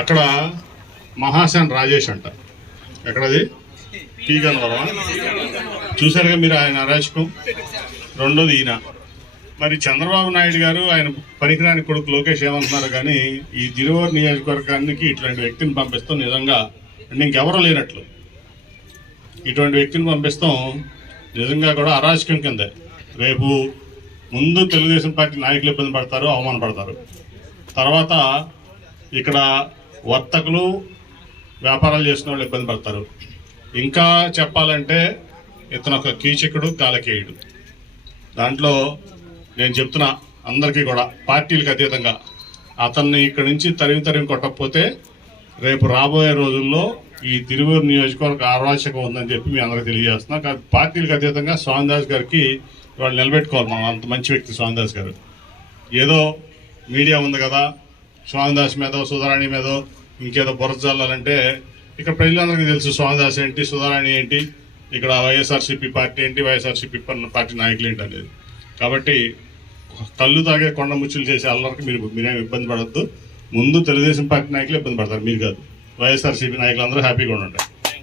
అక్కడ మహాసేన్ రాజేష్ అంట, ఎక్కడది పీ గన్నవరం చూసారుగా మీరు ఆయన అరాచకం. రెండోది ఈయన. మరి చంద్రబాబు నాయుడు గారు ఆయన పనికిరాని కొడుకు లోకేష్ ఏమంటున్నారు కానీ ఈ తిరువూరు నియోజకవర్గానికి ఇట్లాంటి వ్యక్తిని పంపిస్తాం నిజంగా అంటే ఇంకెవరూ లేనట్లు. ఇటువంటి వ్యక్తిని పంపిస్తాం నిజంగా కూడా అరాచకం కిందే. రేపు ముందు తెలుగుదేశం పార్టీ నాయకులు ఇబ్బంది పడతారు, అవమానపడతారు. తర్వాత ఇక్కడ వర్తకులు వ్యాపారాలు చేసిన వాళ్ళు ఇబ్బంది పడతారు. ఇంకా చెప్పాలంటే ఇతను ఒక కీచకుడు, కాలకేయుడు. దాంట్లో నేను చెప్తున్నా అందరికీ కూడా పార్టీలకు అతీతంగా అతన్ని ఇక్కడి నుంచి తరిమి కొట్టకపోతే రేపు రాబోయే రోజుల్లో ఈ తిరువూరు నియోజకవర్గ అరాచకం ఉందని చెప్పి మీ అందరికీ తెలియజేస్తున్నా. కానీ పార్టీలకు అతీతంగా స్వామిదాస్ గారికి వాళ్ళు నిలబెట్టుకోవాలి. మనం అంత మంచి వ్యక్తి స్వామిదాస్ గారు. ఏదో మీడియా ఉంది కదా స్వామిదాస్ మీదో సుధారాణి మీదో ఇంకేదో బురద చల్లాలంటే ఇక్కడ ప్రజలందరికీ తెలుసు స్వామిదాస్ ఏంటి, సుధారాణి ఏంటి, ఇక్కడ వైఎస్ఆర్సీపీ పార్టీ ఏంటి, వైఎస్ఆర్సీపీ పార్టీ నాయకులు ఏంటి అనేది. కాబట్టి కళ్ళు తాగే కొండ ముచ్చులు చేసే అల్లరికి మీరేమి ఇబ్బంది పడద్దు. ముందు తెలుగుదేశం పార్టీ నాయకులు ఇబ్బంది పడతారు, మీరు కాదు. వైఎస్ఆర్సీపీ నాయకులు అందరూ హ్యాపీగా ఉండండి.